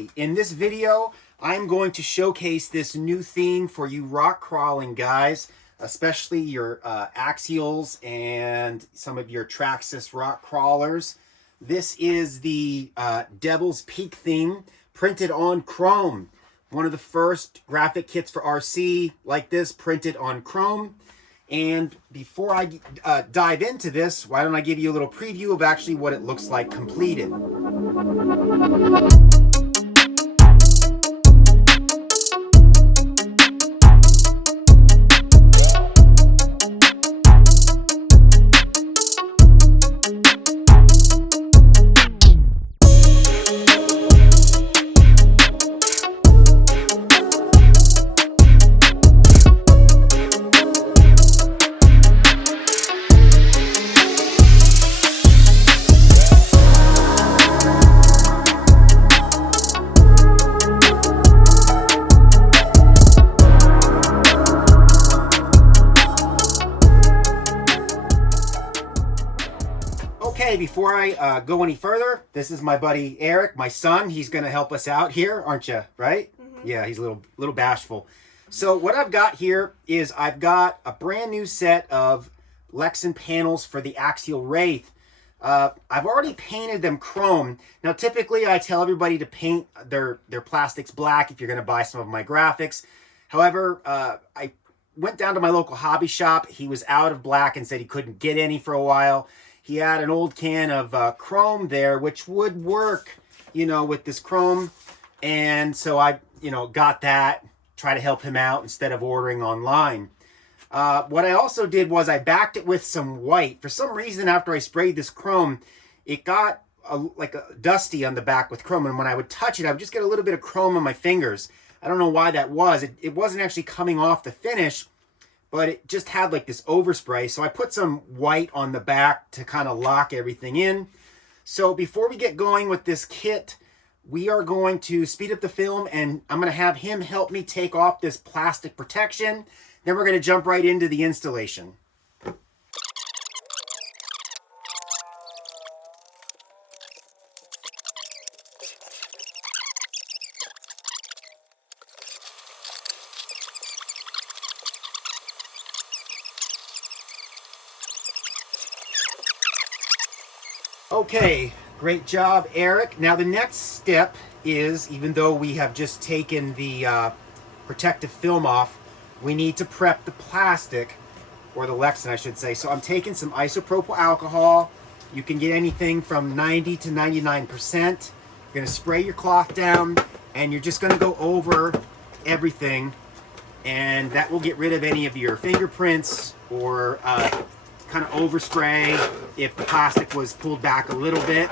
Okay, in this video, I'm going to showcase this new theme for you rock crawling guys, especially your Axials and some of your Traxxas rock crawlers. This is the Devils Peak theme printed on chrome. One of the first graphic kits for RC like this printed on chrome. And before I dive into this, why don't I give you a little preview of actually what it looks like completed. Okay, before I go any further, this is my buddy Eric, my son. He's going to help us out here, aren't you? Right? Mm-hmm. Yeah, he's a little bashful. So what I've got here is I've got a brand new set of lexan panels for the Axial Wraith. I've already painted them chrome. Now, typically, I tell everybody to paint their plastics black if you're going to buy some of my graphics. However, I went down to my local hobby shop. He was out of black and said he couldn't get any for a while. He had an old can of chrome there, which would work, you know, with this chrome. And so I, got that, try to help him out instead of ordering online. What I also did was I backed it with some white. For some reason, after I sprayed this chrome, it got like a dusty on the back with chrome. And when I would touch it, I would just get a little bit of chrome on my fingers. I don't know why that was. It wasn't actually coming off the finish, but it just had like this overspray. So I put some white on the back to kind of lock everything in. So before we get going with this kit, we are going to speed up the film and I'm going to have him help me take off this plastic protection. Then we're going to jump right into the installation. Okay, great job, Eric. Now the next step is, even though we have just taken the protective film off, we need to prep the plastic, or the lexan I should say. So I'm taking some isopropyl alcohol. You can get anything from 90 to 99%. You're gonna spray your cloth down and you're just gonna go over everything, and that will get rid of any of your fingerprints or kind of overspray if the plastic was pulled back a little bit.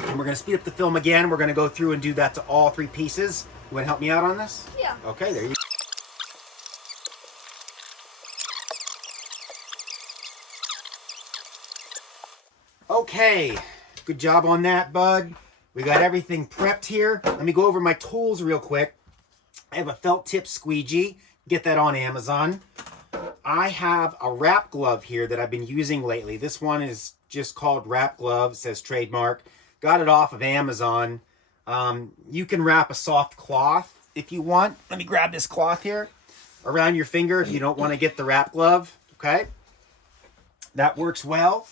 And we're going to speed up the film again. We're going to go through and do that to all three pieces. You want to help me out on this? Yeah. Okay, there you go. Okay, good job on that, bud. We got everything prepped here. Let me go over my tools real quick. I have a felt tip squeegee. Get that on Amazon. I have a wrap glove here that I've been using lately. This one is just called wrap glove. It says trademark. Got it off of Amazon. You can wrap a soft cloth if you want. Let me grab this cloth here around your finger if you don't want to get the wrap glove. Okay, that works well.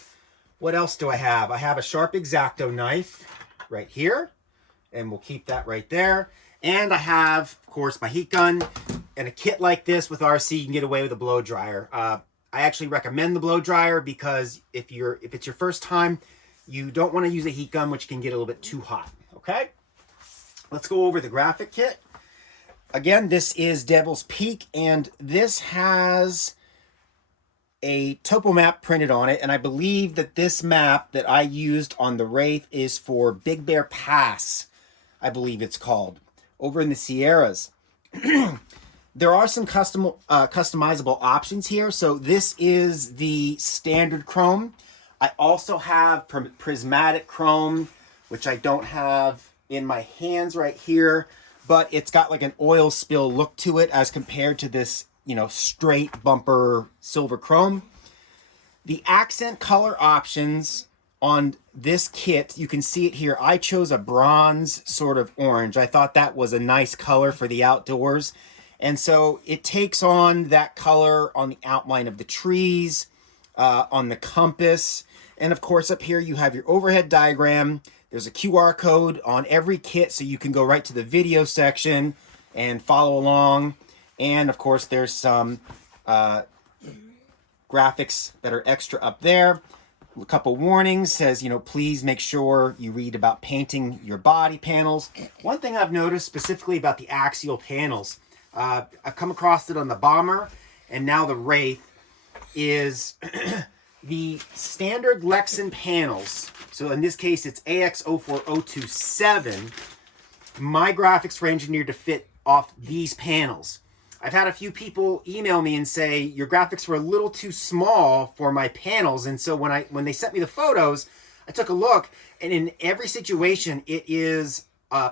What else do I have? I have a sharp X-Acto knife right here, and we'll keep that right there. And I have, of course, my heat gun. And a kit like this with RC, you can get away with a blow dryer. I actually recommend the blow dryer because if it's your first time, you don't want to use a heat gun, which can get a little bit too hot. Okay, let's go over the graphic kit. Again, this is Devils Peak, and this has a topo map printed on it. And I believe that this map that I used on the Wraith is for Big Bear Pass, I believe it's called, over in the Sierras. There are some customizable options here. So this is the standard chrome. I also have prismatic chrome, which I don't have in my hands right here, but it's got like an oil spill look to it as compared to this, straight bumper silver chrome. The accent color options on this kit, you can see it here. I chose a bronze sort of orange. I thought that was a nice color for the outdoors. And so it takes on that color on the outline of the trees, on the compass. And of course, up here you have your overhead diagram. There's a QR code on every kit, so you can go right to the video section and follow along. And of course, there's some graphics that are extra up there. A couple warnings says, you know, please make sure you read about painting your body panels. One thing I've noticed specifically about the Axial panels, I've come across it on the Bomber and now the Wraith, is the standard lexan panels. So in this case, it's AX04027. My graphics were engineered to fit off these panels. I've had a few people email me and say, your graphics were a little too small for my panels. And so when they sent me the photos, I took a look, and in every situation, it is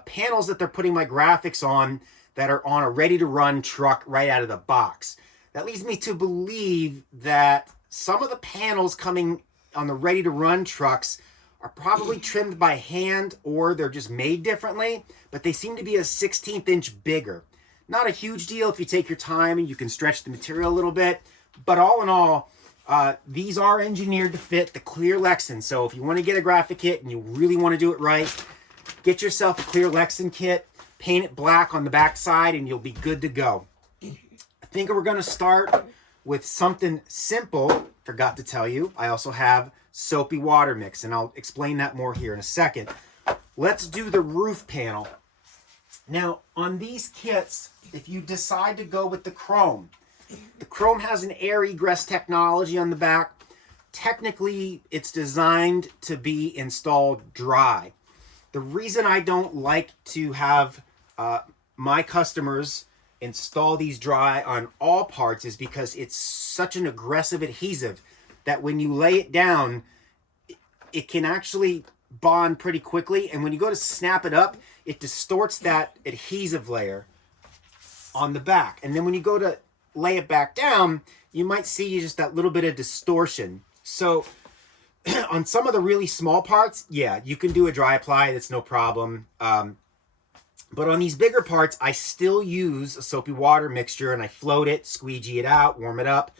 panels that they're putting my graphics on that are on a ready-to-run truck right out of the box. That leads me to believe that some of the panels coming on the ready-to-run trucks are probably trimmed by hand, or they're just made differently, but they seem to be a 1/16 inch bigger. Not a huge deal if you take your time and you can stretch the material a little bit, but all in all, these are engineered to fit the clear lexan. So if you want to get a graphic kit and you really want to do it right, get yourself a clear lexan kit, paint it black on the back side, and you'll be good to go. I think we're going to start with something simple. Forgot to tell you, I also have soapy water mix, and I'll explain that more here in a second. Let's do the roof panel. Now, on these kits, if you decide to go with the chrome has an air egress technology on the back. Technically, it's designed to be installed dry. The reason I don't like to have my customers install these dry on all parts is because it's such an aggressive adhesive that when you lay it down, it can actually bond pretty quickly, and when you go to snap it up, it distorts that adhesive layer on the back. And then when you go to lay it back down, you might see just that little bit of distortion. So on some of the really small parts, yeah, you can do a dry apply, that's no problem. But on these bigger parts, I still use a soapy water mixture, and I float it, squeegee it out, warm it up.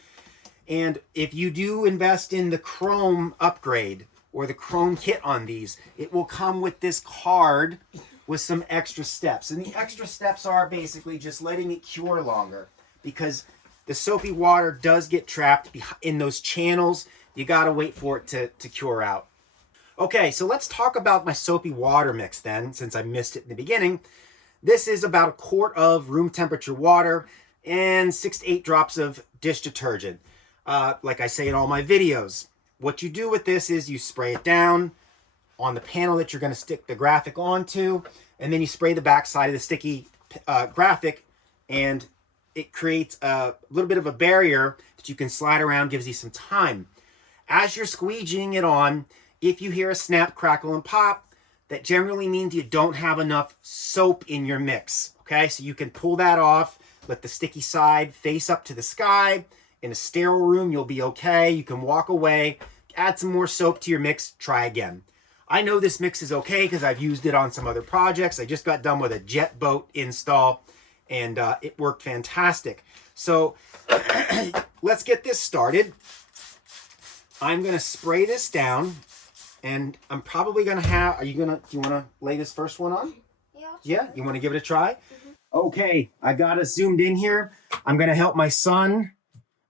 And if you do invest in the chrome upgrade or the chrome kit on these, it will come with this card with some extra steps. And the extra steps are basically just letting it cure longer, because the soapy water does get trapped in those channels. You gotta wait for it to cure out. Okay, so let's talk about my soapy water mix then, since I missed it in the beginning. This is about a quart of room temperature water and 6 to 8 drops of dish detergent. Like I say in all my videos, what you do with this is you spray it down on the panel that you're going to stick the graphic onto, and then you spray the back side of the sticky graphic, and it creates a little bit of a barrier that you can slide around, gives you some time. As you're squeegeeing it on, if you hear a snap, crackle, and pop, that generally means you don't have enough soap in your mix. Okay, so you can pull that off, let the sticky side face up to the sky. In a sterile room, you'll be okay. You can walk away, add some more soap to your mix, try again. I know this mix is okay because I've used it on some other projects. I just got done with a jet boat install, and it worked fantastic. So let's get this started. I'm going to spray this down, and I'm probably going to have, do you want to lay this first one on? Yeah. Yeah? You want to give it a try? Mm-hmm. Okay, I got us zoomed in here. I'm going to help my son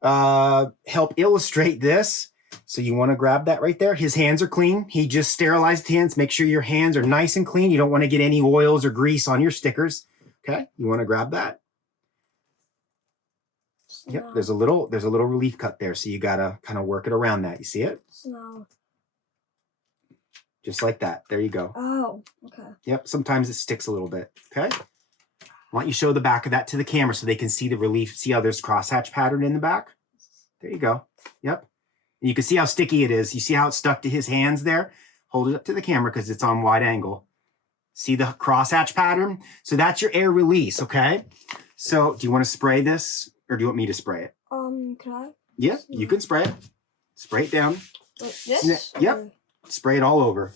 help illustrate this. So you want to grab that right there. His hands are clean. He just sterilized hands. Make sure your hands are nice and clean. You don't want to get any oils or grease on your stickers. Okay, you want to grab that. Yep, there's a little relief cut there, so you gotta kind of work it around that. You see it? No. Just like that. There you go. Oh, okay. Yep, sometimes it sticks a little bit. Okay. Why don't you show the back of that to the camera so they can see the relief? See how there's crosshatch pattern in the back? There you go. Yep. And you can see how sticky it is. You see how it's stuck to his hands there? Hold it up to the camera because it's on wide angle. See the crosshatch pattern? So that's your air release, okay? So do you want to spray this, or do you want me to spray it? Can I? Yeah, you can spray it. Spray it down. Like this? Yep. Spray it all over.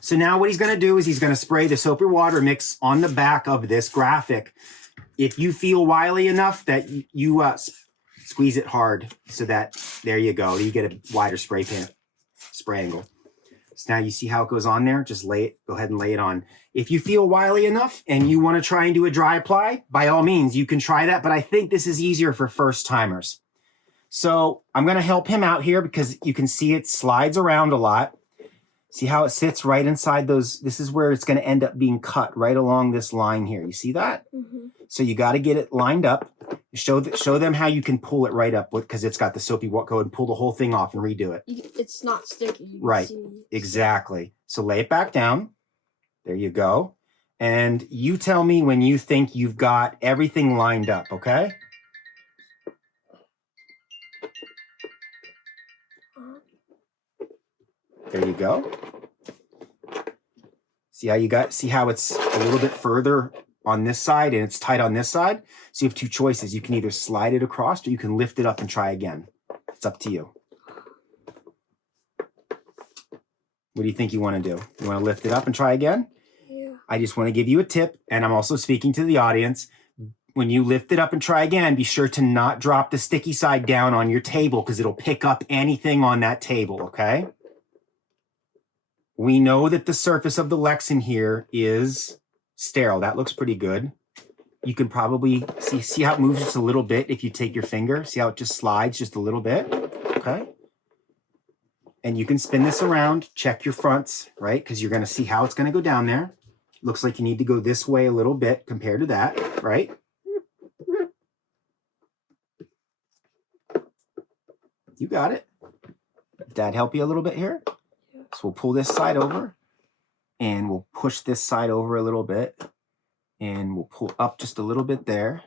So now what he's going to do is he's going to spray the soapy water mix on the back of this graphic. If you feel wily enough that you squeeze it hard so that, there you go, you get a wider spray angle. So now you see how it goes on there? Just go ahead and lay it on. If you feel wily enough and you want to try and do a dry apply, by all means, you can try that. But I think this is easier for first timers. So I'm going to help him out here because you can see it slides around a lot. See how it sits right inside those? This is where it's going to end up being cut right along this line here. You see that? Mm-hmm. So you got to get it lined up. Show them how you can pull it right up because it's got the soapy wet coat, and pull the whole thing off and redo it. It's not sticky. Right. Exactly. So lay it back down. There you go. And you tell me when you think you've got everything lined up, okay? There you go. See how it's a little bit further on this side and it's tight on this side? So you have two choices. You can either slide it across or you can lift it up and try again. It's up to you. What do you think you want to do? You want to lift it up and try again? Yeah. I just want to give you a tip, and I'm also speaking to the audience. When you lift it up and try again, be sure to not drop the sticky side down on your table because it'll pick up anything on that table, okay? We know that the surface of the lexan here is sterile. That looks pretty good. You can probably see how it moves just a little bit if you take your finger. See how it just slides just a little bit, okay? And you can spin this around, check your fronts, right? Because you're going to see how it's going to go down there. Looks like you need to go this way a little bit compared to that, right? You got it. Dad help you a little bit here? So we'll pull this side over and we'll push this side over a little bit and we'll pull up just a little bit there.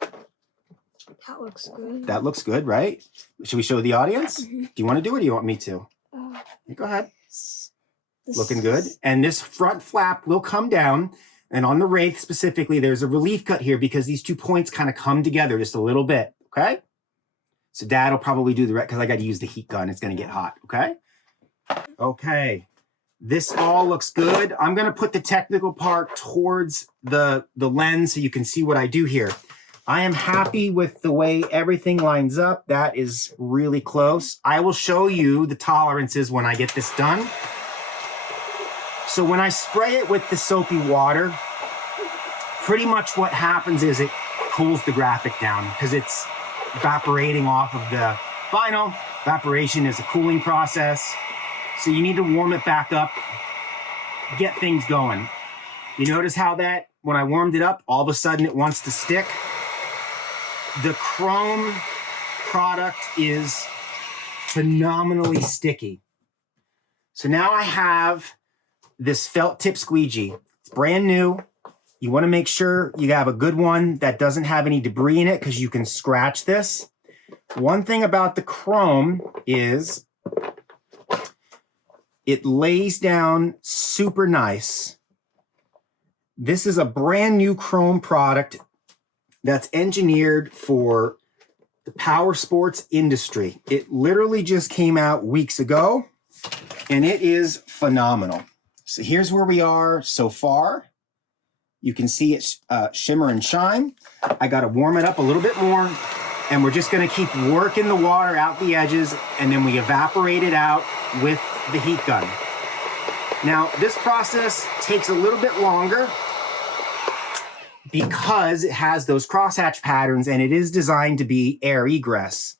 That looks good. That looks good, right? Should we show the audience? Mm-hmm. Do you want to do it or do you want me to? Go ahead. Looking good. And this front flap will come down. And on the Wraith specifically, there's a relief cut here because these 2 points kind of come together just a little bit, okay? So Dad will probably do the rest because I got to use the heat gun. It's going to get hot, okay? Okay. This all looks good. I'm going to put the technical part towards the lens so you can see what I do here. I am happy with the way everything lines up. That is really close. I will show you the tolerances when I get this done. So when I spray it with the soapy water, pretty much what happens is it cools the graphic down because it's evaporating off of the vinyl. Evaporation is a cooling process. So you need to warm it back up, get things going. You notice how that, when I warmed it up, all of a sudden it wants to stick. The chrome product is phenomenally sticky. So now I have this felt tip squeegee. It's brand new. You want to make sure you have a good one that doesn't have any debris in it because you can scratch this. One thing about the chrome is it lays down super nice. This is a brand new chrome product that's engineered for the power sports industry. It literally just came out weeks ago, and it is phenomenal. So here's where we are so far. You can see it shimmer and shine. I got to warm it up a little bit more, and we're just going to keep working the water out the edges, and then we evaporate it out with the heat gun. Now, this process takes a little bit longer because it has those crosshatch patterns and it is designed to be air egress.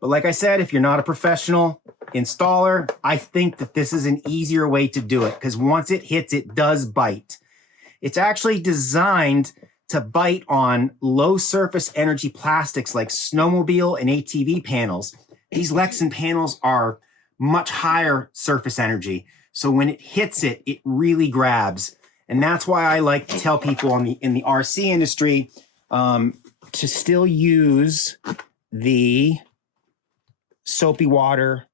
But like I said, if you're not a professional installer, I think that this is an easier way to do it because once it hits, it does bite. It's actually designed to bite on low surface energy plastics like snowmobile and ATV panels. These lexan panels are much higher surface energy. So when it hits it, it really grabs. And that's why I like to tell people in the RC industry to still use the soapy water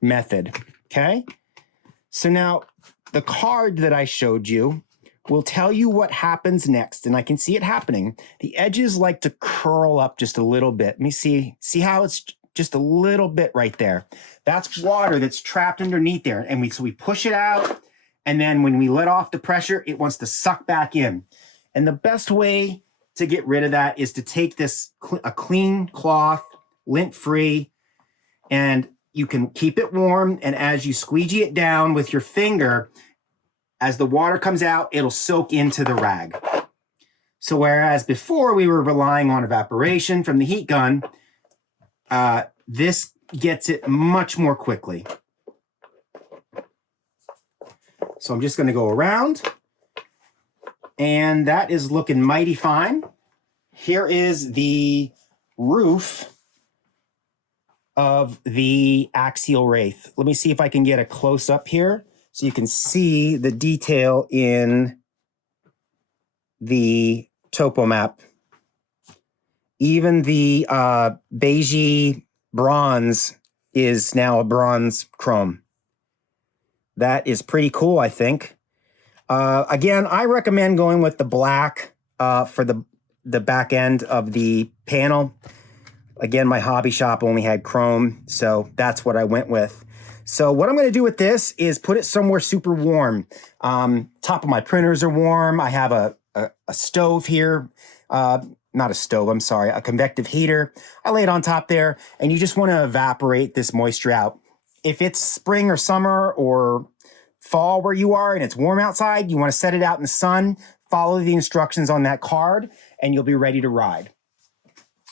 method, okay? So now the card that I showed you will tell you what happens next, and I can see it happening. The edges like to curl up just a little bit. Let me see how it's just a little bit right there. That's water that's trapped underneath there. And so we push it out. And then when we let off the pressure, it wants to suck back in. And the best way to get rid of that is to take a clean cloth, lint-free, and you can keep it warm. And as you squeegee it down with your finger, as the water comes out, it'll soak into the rag. So whereas before we were relying on evaporation from the heat gun, this gets it much more quickly. So I'm just going to go around, and that is looking mighty fine. Here is the roof of the Axial Wraith. Let me see if I can get a close up here so you can see the detail in the topo map. Even the beigey bronze is now a bronze chrome. That is pretty cool, I think. Again, I recommend going with the black for the back end of the panel. Again, my hobby shop only had chrome, so that's what I went with. So what I'm going to do with this is put it somewhere super warm. Top of my printers are warm. I have a stove here. Not a stove, I'm sorry, a convective heater. I lay it on top there, and you just want to evaporate this moisture out. If it's spring or summer or fall where you are and it's warm outside, you want to set it out in the sun, follow the instructions on that card, and you'll be ready to ride.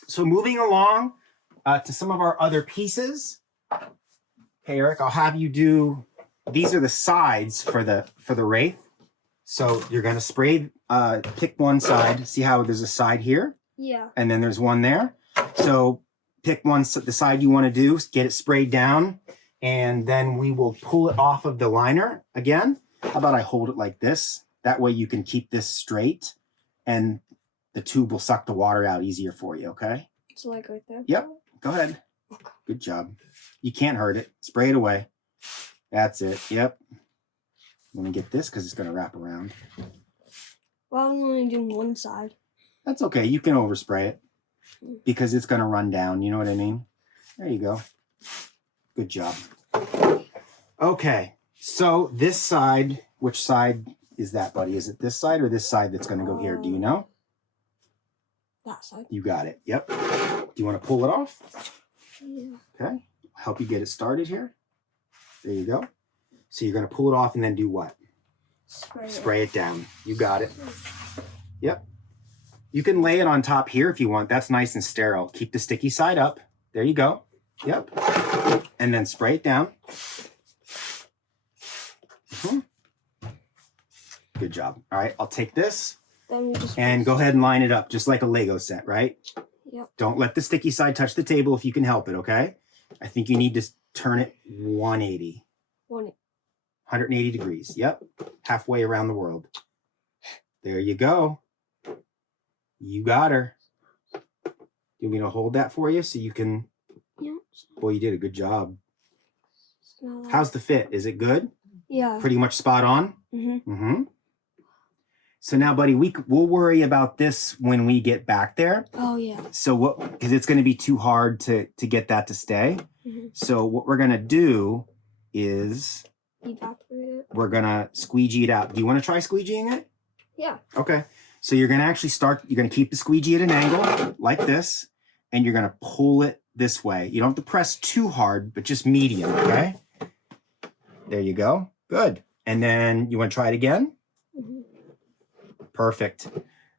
So moving along to some of our other pieces. Okay, Eric, I'll have you do, these are the sides for the Wraith. So you're going to spray, pick one side. See how there's a side here? Yeah. And then there's one there. So pick the side you want to do, get it sprayed down, and then we will pull it off of the liner again. How about I hold it like this? That way you can keep this straight, and the tube will suck the water out easier for you, okay? So like right there? Yep. Go ahead. Good job. You can't hurt it. Spray it away. That's it. Yep. Let me get this because it's going to wrap around. Well, I'm only doing one side. That's okay. You can overspray it because it's going to run down. You know what I mean? There you go. Good job. Okay. So this side, which side is that, buddy? Is it this side or this side that's going to go here? Do you know? That side. You got it. Yep. Do you want to pull it off? Yeah. Okay. Help you get it started here. There you go. So you're going to pull it off and then do what? Spray it down. You got it. Yep. You can lay it on top here if you want. That's nice and sterile. Keep the sticky side up. There you go. Yep. And then spray it down. Good job. All right. I'll take this and go ahead and line it up just like a Lego set, right? Yep. Don't let the sticky side touch the table if you can help it, okay? I think you need to turn it 180. 180 degrees. Yep. Halfway around the world. There you go. You got her. Do you want me to hold that for you so you can... Yep. Boy, you did a good job. How's the fit? Is it good? Yeah. Pretty much spot on? Mm-hmm. So now, buddy, we'll worry about this when we get back there. Oh, yeah. So because it's going to be too hard to get that to stay. Mm-hmm. So what we're going to do is... Evaporate it. We're going to squeegee it out. Do you want to try squeegeeing it? Yeah. Okay. So you're going to actually you're going to keep the squeegee at an angle like this, and you're going to pull it this way. You don't have to press too hard, but just medium, okay? There you go. Good. And then you want to try it again? Mm-hmm. Perfect.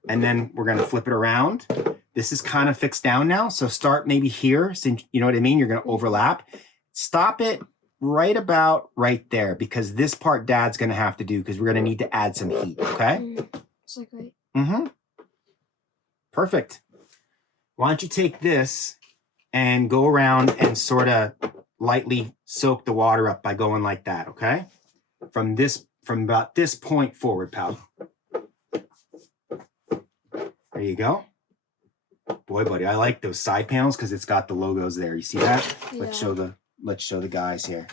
And then we're going to flip it around. This is kind of fixed down now. So start maybe here. Since you know what I mean? You're going to overlap. Stop it right about right there because this part Dad's going to have to do because we're going to need to add some heat, okay? It's like right. Mm-hmm. Perfect. Why don't you take this and go around and sort of lightly soak the water up by going like that, okay? From about this point forward, pal. There you go. Boy, buddy, I like those side panels because it's got the logos there. You see that? Yeah. Let's show the guys here.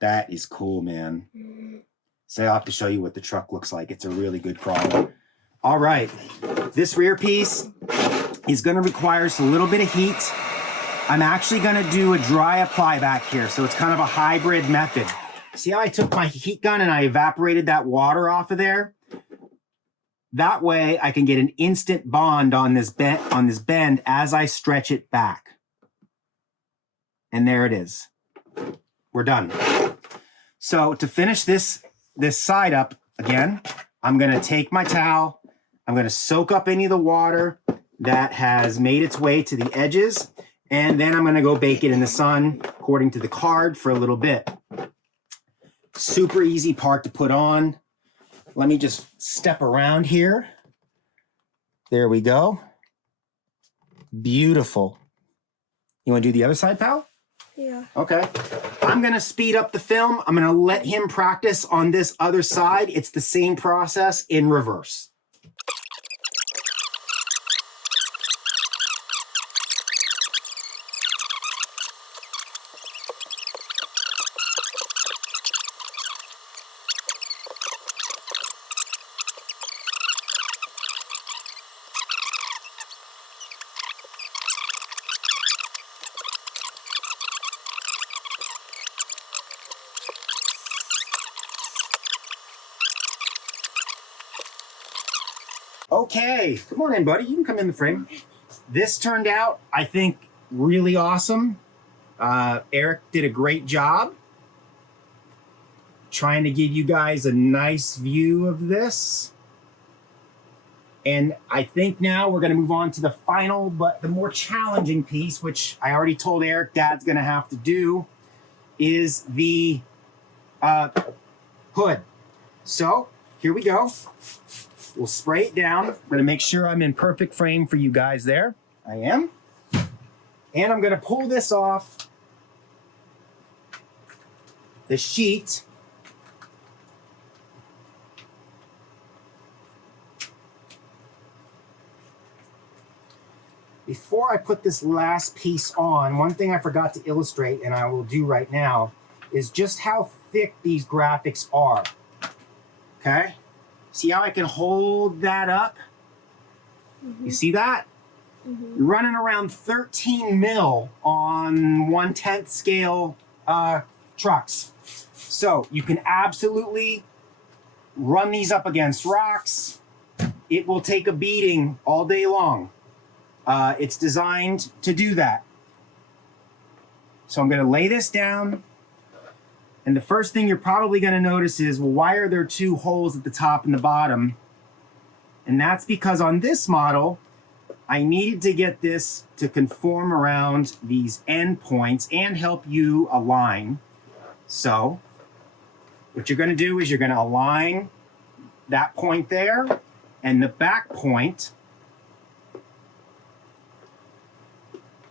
That is cool, man. So I'll have to show you what the truck looks like. It's a really good crawler. All right. This rear piece is going to require a little bit of heat. I'm actually gonna do a dry apply back here, so it's kind of a hybrid method. See how I took my heat gun and I evaporated that water off of there? That way I can get an instant bond on this bend as I stretch it back. And there it is. We're done. So to finish this side up again, I'm gonna take my towel, I'm gonna soak up any of the water that has made its way to the edges, and then I'm gonna go bake it in the sun according to the card for a little bit. Super easy part to put on. Let me just step around here. There we go. Beautiful. You wanna do the other side, pal? Yeah. Okay. I'm gonna speed up the film. I'm gonna let him practice on this other side. It's the same process in reverse. Okay, come on in, buddy. You can come in the frame. This turned out, I think, really awesome. Eric did a great job trying to give you guys a nice view of this. And I think now we're going to move on to the final, but the more challenging piece, which I already told Eric Dad's going to have to do, is the hood. So here we go. We'll spray it down. I'm gonna make sure I'm in perfect frame for you guys there. I am. And I'm gonna pull this off the sheet. Before I put this last piece on, one thing I forgot to illustrate, and I will do right now, is just how thick these graphics are, okay? See how I can hold that up? You see that? You're running around 13 mil on 1/10 scale trucks. So you can absolutely run these up against rocks. It will take a beating all day long. It's designed to do that. So I'm gonna lay this down. And the first thing you're probably going to notice is, well, why are there two holes at the top and the bottom? And that's because on this model, I needed to get this to conform around these end points and help you align. So what you're going to do is you're going to align that point there and the back point.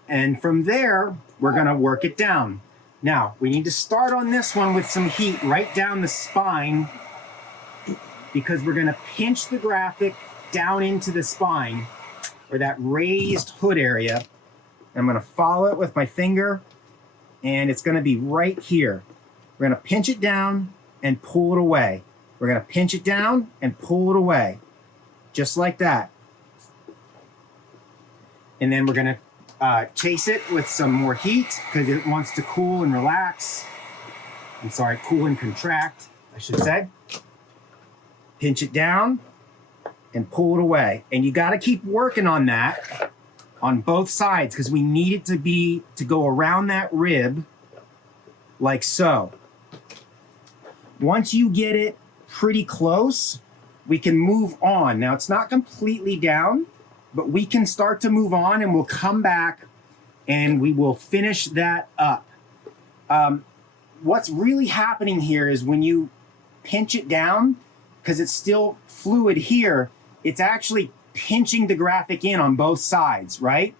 And from there, we're going to work it down. Now, we need to start on this one with some heat right down the spine, because we're going to pinch the graphic down into the spine, or that raised hood area. I'm going to follow it with my finger, and it's going to be right here. We're going to pinch it down and pull it away. We're going to pinch it down and pull it away, just like that. And then we're going to chase it with some more heat because it wants to cool and relax. I'm sorry, cool and contract, I should say. Pinch it down and pull it away. And you got to keep working on that on both sides, because we need it to go around that rib like so. Once you get it pretty close, we can move on. Now, it's not completely down, but we can start to move on, and we'll come back and we will finish that up. What's really happening here is when you pinch it down, because it's still fluid here, it's actually pinching the graphic in on both sides, right?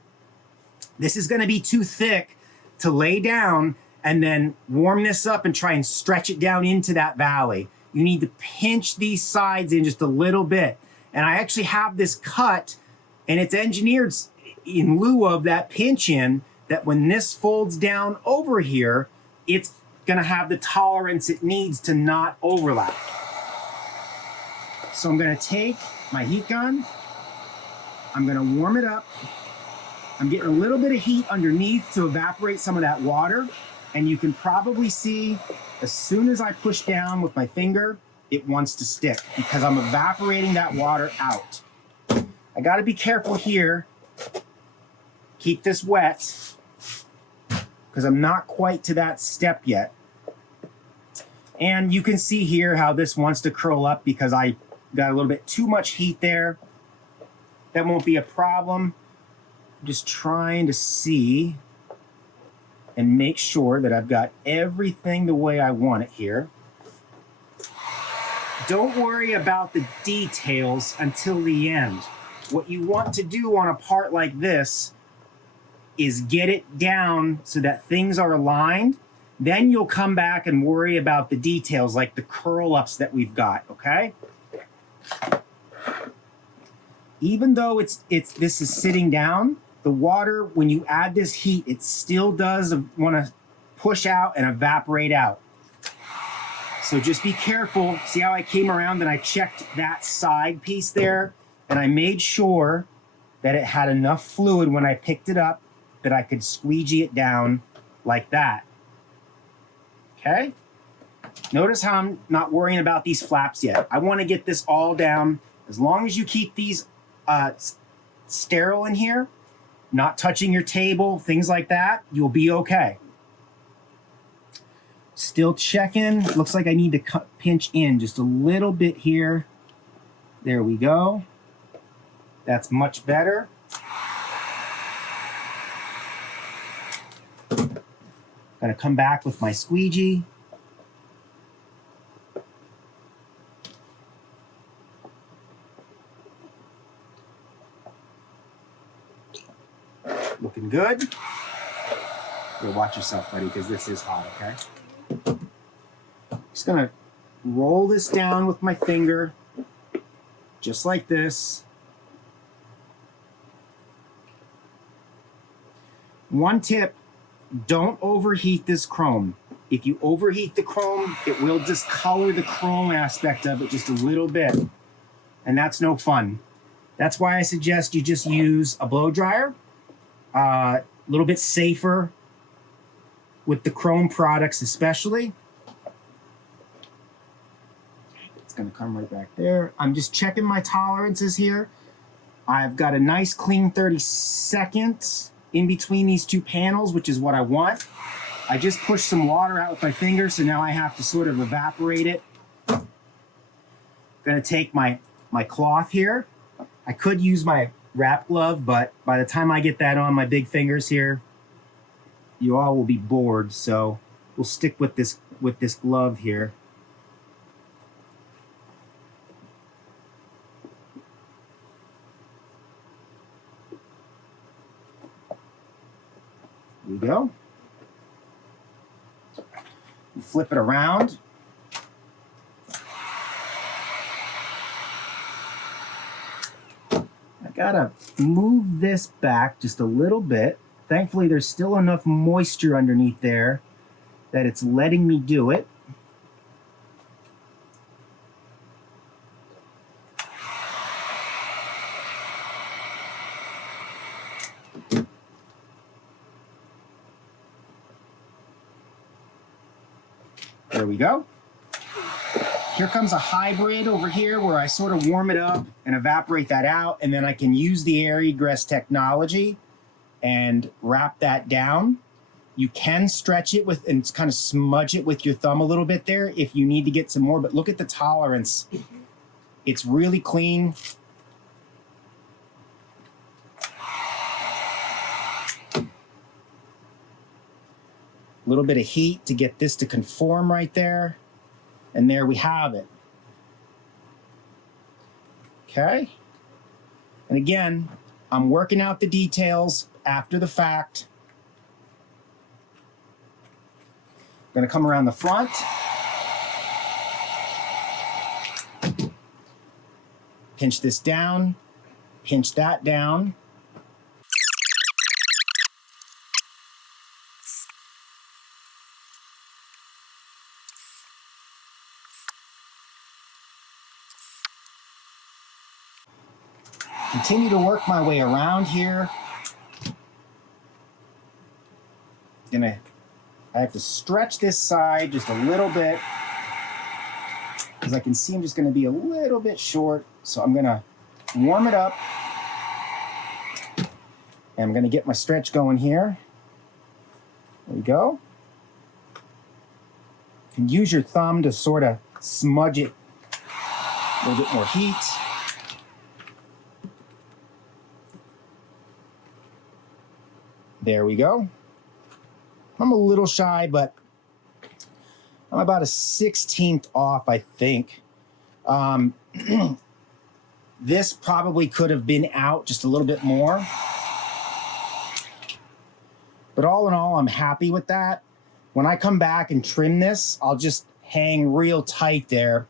This is going to be too thick to lay down and then warm this up and try and stretch it down into that valley. You need to pinch these sides in just a little bit. And I actually have this cut, and it's engineered in lieu of that pinch in, that when this folds down over here, it's gonna have the tolerance it needs to not overlap. So I'm gonna take my heat gun, I'm gonna warm it up, I'm getting a little bit of heat underneath to evaporate some of that water. And you can probably see as soon as I push down with my finger, it wants to stick because I'm evaporating that water out. I got to be careful here. Keep this wet because I'm not quite to that step yet. And you can see here how this wants to curl up because I got a little bit too much heat there. That won't be a problem. I'm just trying to see and make sure that I've got everything the way I want it here. Don't worry about the details until the end. What you want to do on a part like this is get it down so that things are aligned. Then you'll come back and worry about the details like the curl ups that we've got, okay? Even though this is sitting down, the water, when you add this heat, it still does want to push out and evaporate out. So just be careful. See how I came around and I checked that side piece there, and I made sure that it had enough fluid when I picked it up that I could squeegee it down like that. Okay? Notice how I'm not worrying about these flaps yet. I want to get this all down. As long as you keep these sterile in here, not touching your table, things like that, you'll be okay. Still checking. Looks like I need to pinch in just a little bit here. There we go. That's much better. Gonna come back with my squeegee. Looking good. You'll watch yourself, buddy, because this is hot, okay? Just gonna roll this down with my finger, just like this. One tip, don't overheat this chrome. If you overheat the chrome, it will discolor the chrome aspect of it just a little bit, and that's no fun. That's why I suggest you just use a blow dryer. A little bit safer with the chrome products especially. It's gonna come right back there. I'm just checking my tolerances here. I've got a nice clean 30 seconds in between these two panels, which is what I want. I just pushed some water out with my finger, so now I have to sort of evaporate it. I'm gonna take my cloth here. I could use my wrap glove, but by the time I get that on my big fingers here, you all will be bored, so we'll stick with this glove here. There we go. Flip it around. Gotta move this back just a little bit. Thankfully, there's still enough moisture underneath there that it's letting me do it. There we go. Here comes a hybrid over here where I sort of warm it up and evaporate that out, and then I can use the air egress technology and wrap that down. You can stretch it with and kind of smudge it with your thumb a little bit there if you need to get some more, but look at the tolerance. It's really clean. A little bit of heat to get this to conform right there. And there we have it. Okay. And again, I'm working out the details after the fact. I'm going to come around the front. Pinch this down. Pinch that down. Continue to work my way around here. I have to stretch this side just a little bit because I can see I'm just going to be a little bit short. So I'm going to warm it up. And I'm going to get my stretch going here. There we go. You can use your thumb to sort of smudge it. A little bit more heat. There we go. I'm a little shy, but I'm about a 16th off, I think. This probably could have been out just a little bit more. But all in all, I'm happy with that. When I come back and trim this, I'll just hang real tight there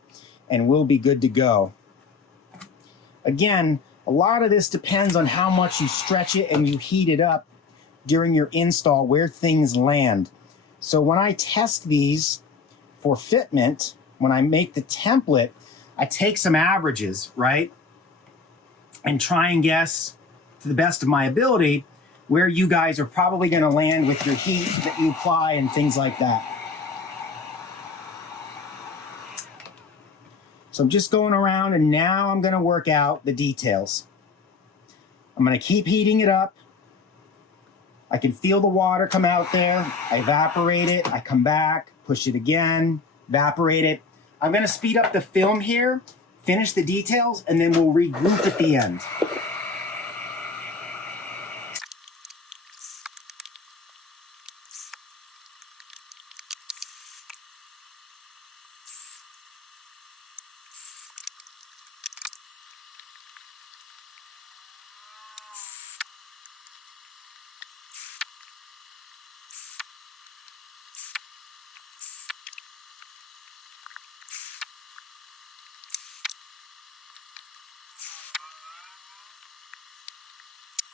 and we'll be good to go. Again, a lot of this depends on how much you stretch it and you heat it up during your install, where things land. So when I test these for fitment, when I make the template, I take some averages, right? And try and guess, to the best of my ability, where you guys are probably gonna land with your heat that you apply and things like that. So I'm just going around and now I'm gonna work out the details. I'm gonna keep heating it up. I can feel the water come out there. I evaporate it, I come back, push it again, evaporate it. I'm gonna speed up the film here, finish the details, and then we'll regroup at the end.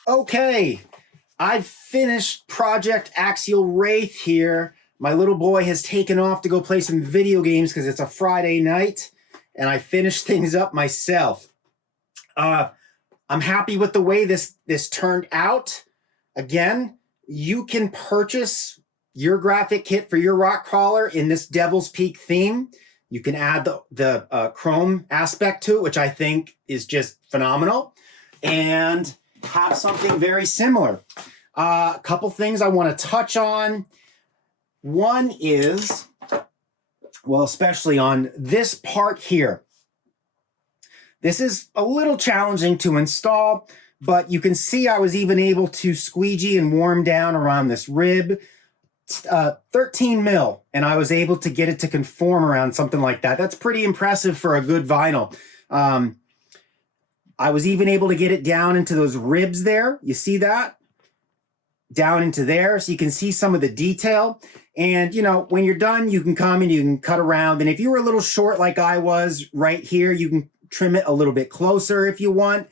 Okay, I've finished Project Axial Wraith here. My little boy has taken off to go play some video games because it's a Friday night, and I finished things up myself. I'm happy with the way this turned out. Again, you can purchase your graphic kit for your rock crawler in this Devil's Peak theme. You can add the chrome aspect to it, which I think is just phenomenal. And have something very similar. A couple things I want to touch on. One is, well, especially on this part here. This is a little challenging to install, but you can see I was even able to squeegee and warm down around this rib. 13 mil, and I was able to get it to conform around something like that. That's pretty impressive for a good vinyl. I was even able to get it down into those ribs there. You see that? Down into there, so you can see some of the detail. And, you know, when you're done, you can come and you can cut around. And if you were a little short like I was right here, you can trim it a little bit closer if you want.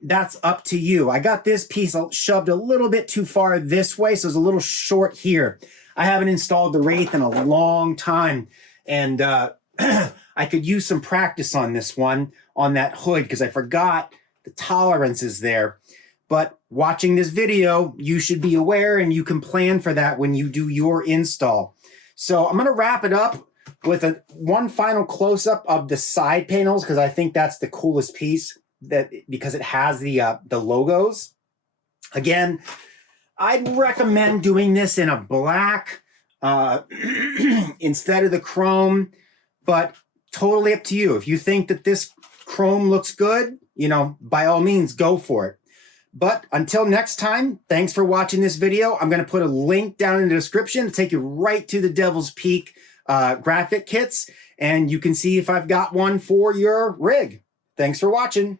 That's up to you. I got this piece shoved a little bit too far this way, so it's a little short here. I haven't installed the Wraith in a long time, and I could use some practice on this one, on that hood, because I forgot the tolerances there. But watching this video, you should be aware and you can plan for that when you do your install. So I'm going to wrap it up with one final close-up of the side panels, because I think that's the coolest piece, because it has the logos. Again, I'd recommend doing this in a black instead of the chrome, but totally up to you. If you think that this chrome looks good, you know, by all means, go for it. But until next time, thanks for watching this video. I'm going to put a link down in the description to take you right to the Devil's Peak graphic kits, and you can see if I've got one for your rig. Thanks for watching.